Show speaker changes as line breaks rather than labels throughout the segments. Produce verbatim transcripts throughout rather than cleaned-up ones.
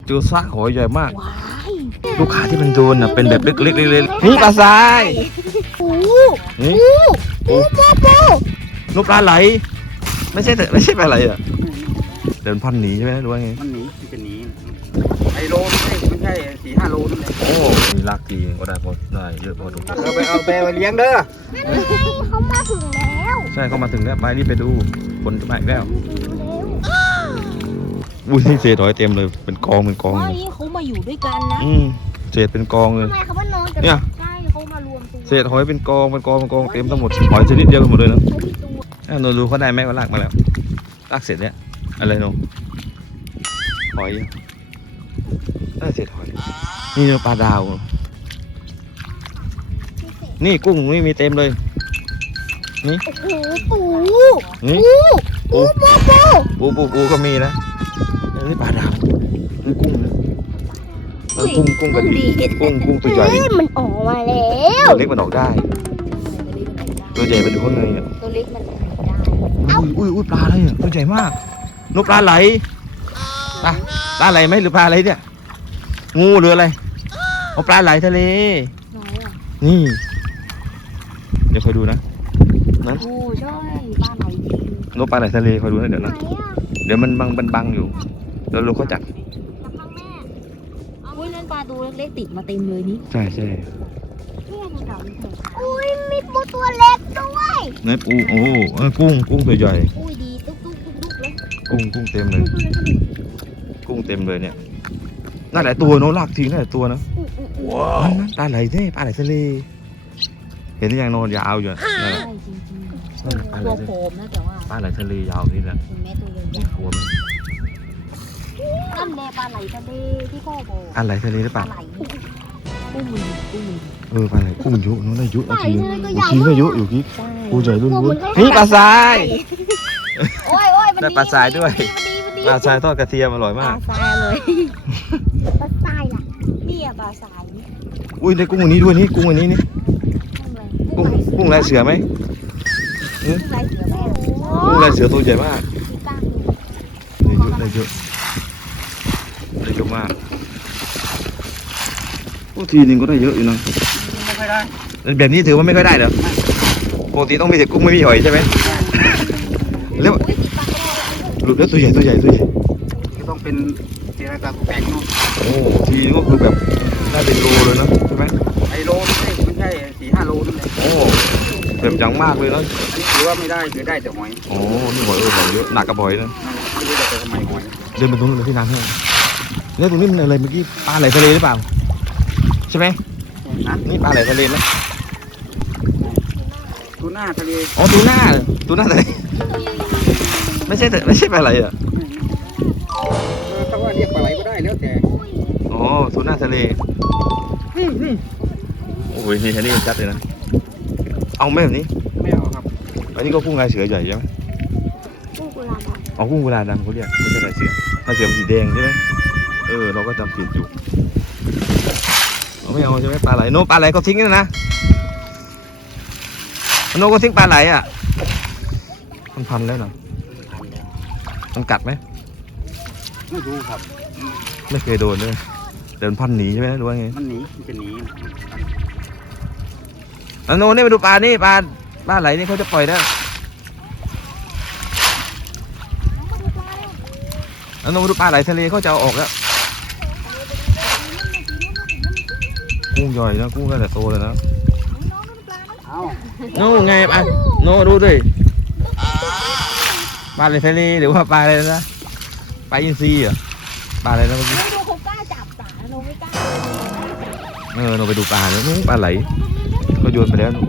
เจอซากหอยใหญ่มากลูกค้าที่มันโดนอ่ะเป็นแบบเล็กๆๆๆนี่ปลาทราย
ปู
นี่
ปูปูปู
นกปลาไหลไม่ใช่ไม่ใช่ปลาไหลอ่ะเดินพันหนีใช่ไหมหรือว่าไง
มันหนีมันจะหนีไอโลไม่ใช่ไม่ใช่สี่ห้าโลนั่นแหละ
โอ้มีลากทีก็ได้พอได้เยอะพอถูก
เราไปเอาไปเลี้ยงเด้อ
เขามาถึงแล้ว
ใช่เขามาถึงแล้วไปรีบไปดูคนจะมาอีกแล้วอุ้ยเศษหอยเต็มเลยเป็นกองเป็นกอง
ว่านี่เขามาอยู่ด้วยกันนะ
อืมเศษเป็นกองเลย
ทำไมเขามานอนกัน
เนี่ย
ใช่เขามารวมตัว
เศษหอยเป็นกองเป็นกองเป็นกองเต็มทั้งหมดหอยชนิดเดียวกันหมดเลยนะหนูดูเขาได้ไหมว่าลากมาแล้วลากเสร็จเนี่ยอะไรหนูหอยน่าเศษหอยนี่ปลาดาวนี่กุ้งนี่มีเต็มเลยนี่
ปู
นี่
ปูปูปู
ปูปูปูก็มีนะนี่ปลาดาวนี่กุ้งนะกุ้งกุ้งกระดิ่งกุ้งกุ้งตัวใหญ่
มันออกมาแล้ว
ตัวเล็กมันออกได้ตัวใหญ่มันอยู่ข้างในอ่ะ
ตัวเล็กมันได้
อุ้ยอุ้ยปลาอะไรอ่ะตัวใหญ่มากนกปลาไหลปลาปลาไหลไหมหรือปลาอะไรเนี่ยงูหรืออะไรเอาปลาไหลทะเลนี่เดี๋ยวคอยดูนะ
นั่นโอ้ใช่ปลาไหล
นกปลาไหลทะเลคอยดูนะเดี๋ยวนะเดี๋ยวมันบังมันบังอยู่เดี๋ยวเราเขาจับ
อุ้ยนั่นปลาตัวเล็กๆติดมาเต็มเลยนี่
ใช่ใช่
อุ้ยมีปูตัวเล็กด้วย
นี่ปูโอ้กุ้งกุ้งตัวใหญ่
อุ้ยดีตุ๊กตุ๊กตุ๊กตุ๊กเลย
กุ้งกุ้งเต็มเลยกุ้งเต็มเลยเนี่ยน่าหลายตัวเนาะลากทีน่าหลายตัวนะว้าวปลาไหลเนี่ยปลาไหลทะเลเห็นหรือยังโนนยาวอยู่
ใช่จริงจริงตัวโฟมนะแต่ว่า
ปลาไหลทะเลยาวนี่แหละ
แม่ตัวยาวนั่นแหละปลาไหลทะเลที่พ่อบอก
ปลาไหลทะเลหรือเปล่า
กุ้งมันกุ้ง
เออปลาไหลกุ้งเยอะน้องได้เยอะจริงจริงได้เยอะอยู่กิ๊กปูใหญ่รุ่นรุ่นนี่ปลาทราย
โอ้ยโอ้ย
ได้ปลาทรายด้วยปลาทรายทอดกระเทียมอร่อยมาก
ปลาทรายเลยปลาทรายล่ะนี่อะปลาทราย
อุ้ยได้กุ้งอันนี้ด้วยนี่กุ้งอันนี้นี่กุ้งกุ้งลายเสือไหม
กุ้งลายเสือแม่
กุ้งลายเสือตัวใหญ่มากได้เยอะได้เยอะได้เยอะมากทีนึงก็ได้เยอะอยู่นะ
ไม่ค่อยได้
แบบนี้ถือว่าไม่ค่อยได้เหรอปกติต้องมีแต่กุ้งไม่มีหอยใช่ไหมแล้วหลุดแล้วตัวใหญ่ตัวใหญ่ตัวใหญ่
ต้องเป็นเจรจาแปลงเนาะ
โอ้ทีนี้ก็คือแบบได้เป็นโลเลยนะใช่ไหม
ไอโลไม่ใช่ไม่ใช่สี่ห้าโลนั่นแหละ
โอ้แบบจังมากเลยนะ
อันนี้ถือว่าไม่ได้คือได้แต่หอย
โอ้นี่หอยเออหอยเยอะหนักกับหอยนะ
ไม่รู้จะไปทำไมหอย
เดินไปตรงนู้นเลยที่น้ำแห้งแล้วตรงนี้มันอะไรเมื่อกี้ปลาไหลทะเลหรือเปล่าใช่ไหมนี่ปลาไหลทะเลไหม
ตูน่าทะเล
อ๋อตูน่าตูน่าทะเลไม่ใช่ไม่ใช่ปลาไหลอ่ะ
ถ้าว่าเรียกปลาไหลก็ได้แล้วแต่
อ๋อตูน่าทะเลโอ้ยนี่อันนี้ชัดเลยนะเอาไหมแบบนี้
ไม่เอาครับ
อันนี้ก็กุ้งลายเสือใหญ่ใช่ไหม
กุ้งกุลาดำ
อ๋อกุ้งกุลาดำเขาเรียกไม่ใช่ลายเสือลายเสือมันสีแดงใช่ไหมเออเราก็จำผิดอยู่ไม่เอาใช่ไหมปลาไหลโน้ปลาไหลเขาทิ้งนี่นะโน้ก็ทิ้งปลาไหลอ่ะมันพันแล้วเนาะมันกัดไหม
ไม่รู้ครับ
ไม่เคยโดนเลยเดินพันหนีใช่ไหมหรือว่าไง
มันหนีมันจะหนี
แล้วโน้นี่มาดูปลานี่ปลาปลาไหลนี่เขาจะปล่อยได้แล้วโน้มาดูปลาไหลทะเลเขาจะเอาออกแล้วกุ้งใหญ่นะกุ้งได้แต่โตเลยนะโน่ไงปลาโน่ดูดิปลาอะไรทะเลหรือว่าปลาอะไรนะปลาอินทรีเหรอปลาอะไรนะเมื่อกี้
โน่เขากล้าจับปลาโน่ไม่กล้า
เออโน่ไปดูปลาแล้วปลาไหลก็โยนไปแล้ว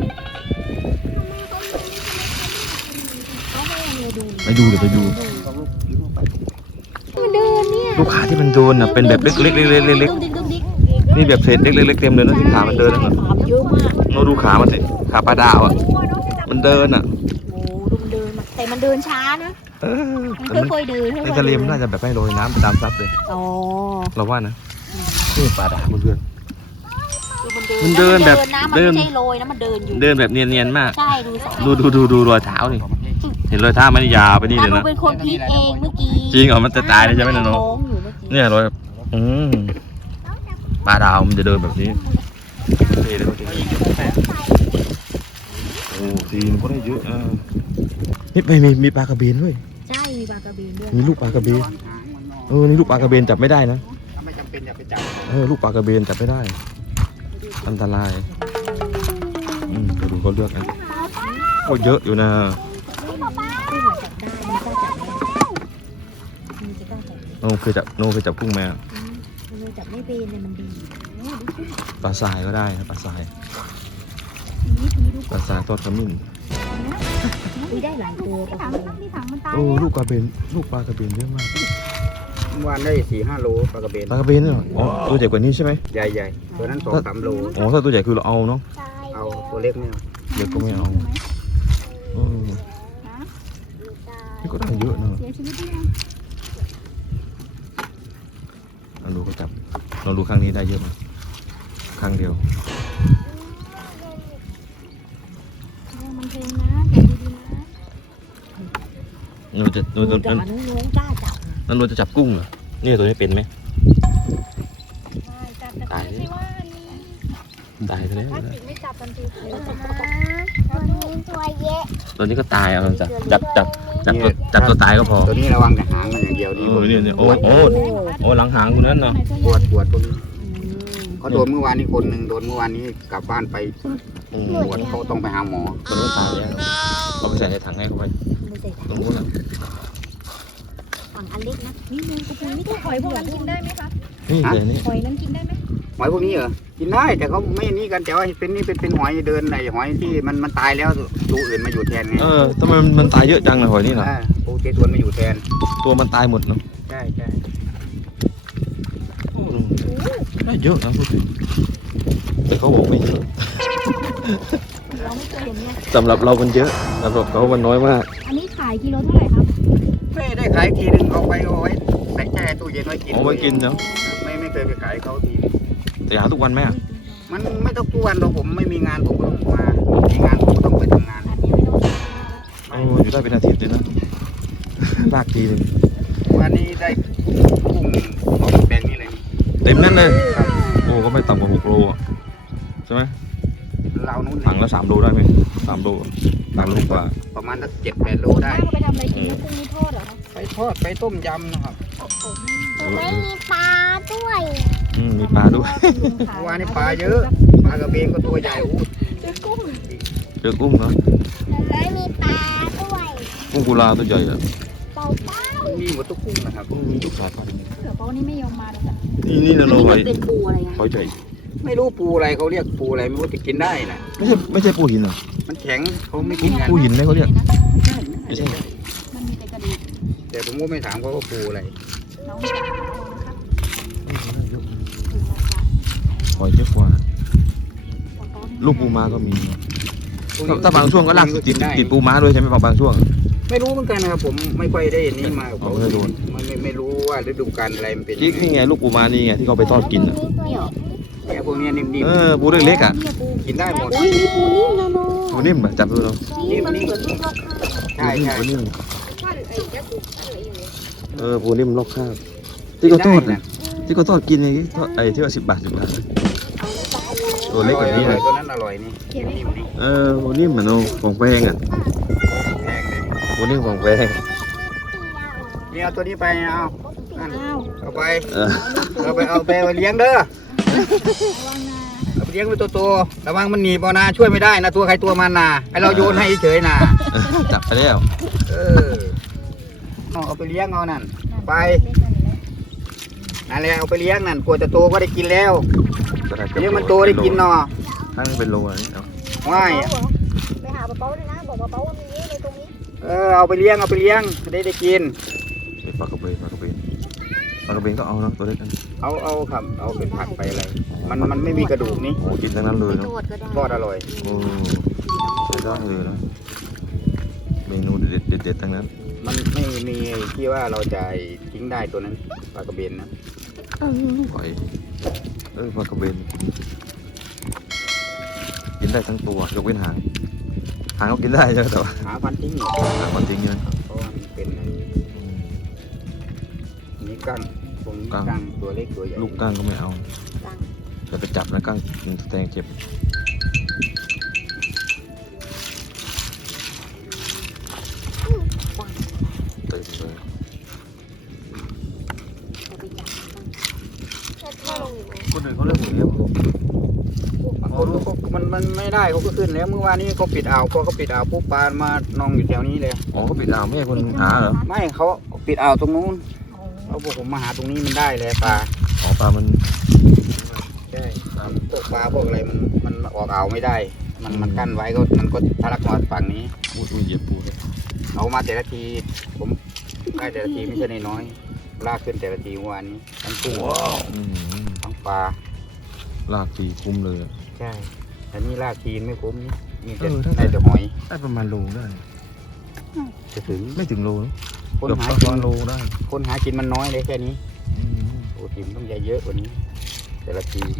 ไปดูเดี๋ยวไปดูลูกค้าที่มันโดนอ่ะเป็นแบบเล็กเล็กเล็กเล็กเล็กนี่แบบเศษเล็กเล็กเต็มเลยนะที่ขามันเดินนะโน่ดูขามันสิขาปลาดาวอ่ะมันเดินอ่ะ
โอ้ดูมันเดินแต่มันเดินช้านะมันค่อยๆเดิน
ในทะเลมันน่าจะแบบไม่โรยน้ำตามซับเลย
อ๋อ
เราว่านะนี่ปลาดาวมันเดิน
มันเดินแบบเดินไม่ใช่โรยนะมันเดินอยู่
เดินแบบเนียนๆมาก
ใช่
ดูดูดูดูรอยเท้านี่เห็นรอยเท้ามันยาวไปนี่เลยนะ
เป็นคนพีทเองเมื่อกี้
จริงเหรอมันจะตายเลยใช่ไหมน้องเนี่ยรอยอืมปลาดาวมันจะเดินแบบนี้เท่เลยเขาจะโอ้ทีนก็ได้เยอะอ่านี่ไปมีมีปลากระเบนด้วย
ใช่มีปลากระเบนด้วย
มีลูกปลากระเบนเออนี่ลูกปลากระเบนจับไม่ได้นะ
ถ้าไม่จำเป็นอย่าไปจับ
เออลูกปลากระเบนจับไม่ได้ อันตรายอืมเดี๋ยวดูเขาเลือกกันโอ้เยอะอยู่นะ
ที่เหมือนจับได้มันก็จับไม่ได้มันจะกล้าจับ
โนเคยจับโนเคยจับกุ้งไหมอะ
มันจับไม่เป็นเลยมันดี
ปลาทรายก็ได้นะปลาทราย
นี่ทีดู
ปลาทรายทอดขมิ้น
อุ้ยได้หลายตัวปลากระเบน
ที่ถังมันตาย
โอ้ลูกปลาเบนลูกปลากระเบนเยอะมาก
เมื่อวานได้สี่ห้าโลปลากระเบน
ปลากระเบนเนี่ยเหรออ๋อตัวใหญ่กว่านี้ใช่ไหม
ใหญ่ๆตัวนั้นสองสามโล
อ๋อถ้าตัวใหญ่คือเราเอาเนาะ
ตาย
เอาตัวเล็กไม่เอา
เด็กก็ไม่เอาเออนี่ก็ได้เยอะนะ
เสียชีวิตด้วย
เราดูเขาจับเราดูครั้งนี้ได้เยอะไหมครั้งเดียว
มันเพลงนะจับดีๆนะ
เราจะเรา
ดู
จะ
จับน้องน้องกล้าจับ
นั่นเราจะจับกุ้งเหรอนี่ตัวนี้เป็นไหม
ใช่จับแต่ไม่ใช่ว่านี่
ตายไปแล้ว
ถ้า
นะ
จิไม่จับทันทีเดี๋ยวจะจับตัวนี้ตัวเยอะ
ตัวนี้ก็ตายเอาจับจับจับจับตัวจับตัวตายก็พอ
ตัวนี้ระวังแต่หางมันอย่างเดียวนี่
เออเนี่ยเนี่ยโอ้โอ้โอ้หลังหางคุณนั้นเนาะ
ปวดปวดตรงนี้เขาโดนเมื่อวานนี้คนหนึ่งโดนเมื่อวานนี้กลับบ้านไป
อืม
ปวดเขาต้องไปหาหมอ
มันก็ตายแล้วเอาไปใส่ในถังให้เขาไป
ไม่ใส่
ตรงนู้นน่ะ
ฝั่งอันเล็กนะนี่นึงกระปุกนี่
หอยพวกนั้นกินได้ไหมคะ
นี่เดี๋ยวนี้
หอยนั้นกินได้ไหม
หอยพวกนี้เหรอกินได้แต่เขาไม่นี่กันแต่ว่าเป็นนี่เป็นเป็นหอยเดินในหอยที่มันมันตายแล้วตัวอื่นมาอยู่แทนไง
เออทำไมมันมันตายเยอะจังเลยหอยนี่เนาะ
อ่าโอเคตัวมาอยู่แทน
ตัวมันตายหมดเนาะ
ใช่ใช่
ได้เยอะนะพูดถึงแต่เขาบอกไม่เยอะ
เราไม่เคยเห็นเนี่ย
สำหรับเรามันเยอะสำหรับเขามันน้อยมาก
อันนี้ขายกิโลเท่าไหร่ครับ
ไม่ได้ขายทีนึงเอาไปเอาไว้ใส่แช่ตู้เย็นไว้กิน
เอาไว้กินเนาะ
ไม่ไม่เคยไปขายเขาที
แต่หาทุกวันไหมอ่ะ
มันไม่ต้องทุกวันหรอกผมไม่มีงานผมก็ต้องมามีงานผมก็ต้องไปทำงาน
อันนี้ไม่ต้อง
โอ้อยู่ได้เป็นอาทิตย์เลยนะ ลากทีหนึง
วันนี้ได้กุ้งแบงนี่เลย
เต็มนั่นเลย โอ้ก็ไม่ต่ำกว่าหกโลอ่ะใช่ไหม
เรานู้น
ถังละสามโลได้ไหมสามโลสามโลกว่า
ประมาณสักเจ็ดแปดโลได้
ถ้าเราไปทำอะไรกินแล้วกุ้งนี่ทอดเหรอคะ
ไปทอดไปต้มยำนะครับ
ไม่มีปลาด้วย
อืมมีปลาด้วย
เมื่อวานนี้ปลาเยอะปลากระเบนก็ตัวใหญ่อู้
เจอกุ้ง
เจอกุ้งเนาะ
ไม่มีปลาด้วย
กุ้งกุลาตัวใหญ่อ่ะ
เป่าเป้า
มีหมดทุกกุ้งนะครับ
อืมมีทุกสายพันธุ์
เดี๋ยวเป้านี่ไม่ยอมมาเลยจ้ะ
นี่นี่นะเรา
นี่
ไว้
มันเป็นปูอะไรอ่ะ
หอยใหญ่
ไม่รู้ปูอะไรเขาเรียกปูอะไรไม่รู้แต่กินได้นะ
ไม่ใช่ไม่ใช่ปูหินเหรอ
มันแข็งเขาไม่กินกัน
ปูหินไหมเขาเรียก
ไม่ใช่
ไม่ใช่
มันมีแต่กระดูก
แต่ผมก็ไม่ถามเขาว่าปูอะไร
น้องจะเอานะครับ
หอยเยอะกว่า ลูกปูม้าก็มีเนอะถ้าถ้าบางช่วงก็ลากติดติดปูม้าด้วยใช่ไหมบางช่วง
ไม่รู้เหมือนกันนะครับผมไม่ค่อยได้นี่มากับเขา
อ๋อไม่โดน
ไม่ไม่ไม่รู้ว่าฤดูกาลอะไรมันเป็น
นี่นี่ไงลูกปูม้านี่ไงที่เขาไปทอดกินอ่ะ
นี่เหรอ
เนี่ยพวกเนี้ยนิ่ม
เออปูเล็กๆอ่ะ
เนี่ยปู
ๆกินได้หมด
อุ้ยมีปูนิ่มนะโน
ปูนิ่มอ่ะจับดูเรา
นี่มันเหมือนลูกกระ
ใช่ใช่
ปูนิ่ม
ท่านไอ้ยักษ์ปูอะไรอยู่เนี่ย
เออปูนิ่มลอกข้าวที่เขาทอดน่ะที่เขาทอดกินไงทอดไอ้ที่ว่าสิบบาทสิบบาทตัวเล็กแบบนี้
อ
เล
ร่อย ยตัวนั้นอร่อยนี่นิ่มนี่
เออปูนิ่มเหมือนโนของแพงอ่ะ
แพงเลย
ปูนิ่มของแพง
นี่เอาตัวนี้ไปเอานั่น
อ้าว
เอาไป
เออ
เอาไปเอาไปเลี้ยงเด้อ
ระวังนะ
เอาไปเลี้ยงไว้ตัวโตระวังมันหนีบเอานะช่วยไม่ได้นะตัวใครตัวมันนะให้เราโยนให้เฉยๆนะ
จับไปแล้ว
เออเอาเอาไปเลี้ยงเอานั่นไปนั่นแหละเอาไปเลี้ยงนั่นกลัวจะโตก็ได้กินแล้วเลี้ยงมันโตได้กินเนาะ
ถ้ามันเป็นโลอะไรเอา
ว่าย
ไปหาปลาเป้าเลยนะบอกปลาเป้าว่ามีเยอะเลยตรงนี้
เออเอาไปเลี้ยงเอาไปเลี้ยงได้ได้กิน
เป็นปลากระเบนปลากระเบนปลากระเบนก็เอานะตัวเล็กนั่น
เอาเอาครับเอาเป็นผักไปอะไรมันมันไม่มีกระดูกนี่
โอ้กินทั้งนั้นเลยเนาะ
โทษก็ได้
ทอดอร่อย
โอ้ใช้ได้เลยนะเมนูเด็ดเด็ดเด็ดทั้งนั้น
มันไม่มีที่ว่าเราจะทิ้งได้ตัวนั้นปลากระเบนนะ
หอยเออปลากระเบนกินได้ทั้งตัวยกเว้นหางหางก็กินได้ใช่ไหมแต่ว่า
หาพันทิ้งหมด
หางมันทิ้งเงิน
เพราะว่ามันเป็นอันนี้กั้งพวกนี้กั้งตัวเล็กตัวใหญ่
ลูกก้างก็ไม่เอา
ตั้ง
จะไปจับนะก้างมันแทงเจ็บ
ตั้ง
เต็มเลย
จะไปจับตั้ง
ถ้าลงอยู่
คนอื่นเขาเลิกหมดแล้ว
เขารู้เขามันมันไม่ได้เขาก็ขึ้นแล้วเมื่อวานนี้เขาปิดอ่าวพอเขาปิดอ่าวปุ๊บปลามานองอยู่แถวนี้เลย
อ๋อเขาปิดอ่าวไม่ให้คนหาเหรอ
ไม่เขาปิดอ่าวตรงนู้นเขาบอกผมมาหาตรงนี้มันได้เลยปลา
อ๋อปลามัน
ใช่พวกปลาพวกอะไรมันมันออกอ่าวไม่ได้ มันมันกั้นไว้ก็มันก็ทะลักมาฝั่งนี้
พูดอุ้ยเหยียบปูเลย
เอามาแต่ละทีผมได้แต่ละทีไม่ใช่น้อยๆลากขึ้นแต่ละทีเมื่อวานนี้ทั้งกุ้ง
อืม
ทั้งปลา
ลากทีคุ้มเลยอะ
ใช่แต่นี่ลากทีไม่คุ้มนี่มีแต่
เออถ้า
ได้แต่หอย
ได้ประมาณโลได้
จะถึง
ไม่ถึงโลนะ
คน
เกือบ
หา
ประ
กิ
มาน ณโลได้
คนหากินมันน้อยเลยแค่นี้
อืม
โอ้ทีมต้องใหญ่เยอะกว่านี้ แต่ละทีม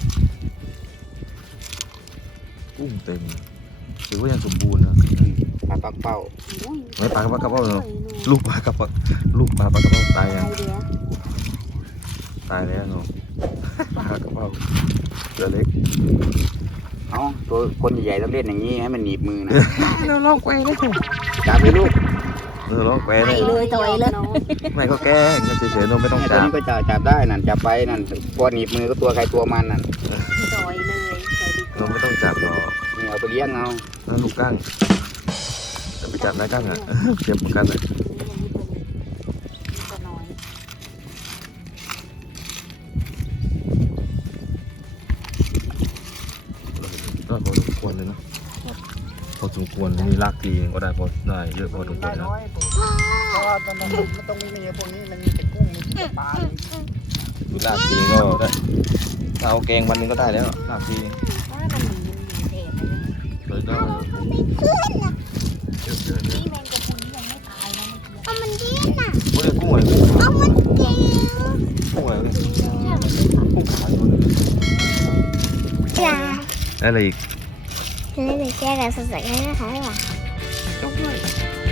กุ้งเต็มถือว่ายังสมบูรณ์นะ
ปลาปักเป้า
อุ้ย
ไม่ปลากระเพาะกระเพาะเหรอลูกปลากระเพาะลูกปลาปลากระเพาะตายยัง
ตายเดียว
ตายแล้วเนาะปลากระเพาะเรือเล็ก
เอาตัวคนใหญ่ๆต้องเล่นอย่างนี้ให้มันหนีบมือนะ
เราลองแกเลย
จับไปลูก
เออลองแก
ไป
เลย
เลยต่อยเลย
ไม่ก็แกล้งก็เฉยๆเราไม่ต้อง
ตัว
จับ
นี้ก็จับจับได้นั่นจับไปนั่นพอหนีบมือก็ตัวใครตัวมันนั่น
ต่อยเลยต่อยดีก
เรา
ว่า
ไม่ต้องจับหรอก
นี่เอาไปเลี้ยงเอา
นั่นลูกกั้งจะไปจับนายกั้งอ่ะ เจ็บเหมือนกันเลย
ตัวน้อย
ก็พอสมควรเลยเนาะพอสมควรมีลากทีก็ได้พอได้เยอะพอสมควรนะ
เพราะว่าตอนนั้นมันต้องมีเนื้อพวกนี้มันมีแต่กุ้งมีแต่ปลา
มีลากทีก็ได้ถ้าเอาแกงวันหนึงก็ได้แล้วลากที
ว่ามันหนีมันหนีเด็ดเลย
เลยได้
นี่แมงกะพรุนยังไม่ตายนะเมื่อกี้
เอามันดิ้นอ่ะ
โอ้ยกุ้งอะไร
เอามันดิ้น
กุ้งอะไรกุ้งขาวอยู่เลย
จ้า
อะไรอีก
เลยเดี๋ยวแกกับสดๆให้นะคะว่ะ
จบเลย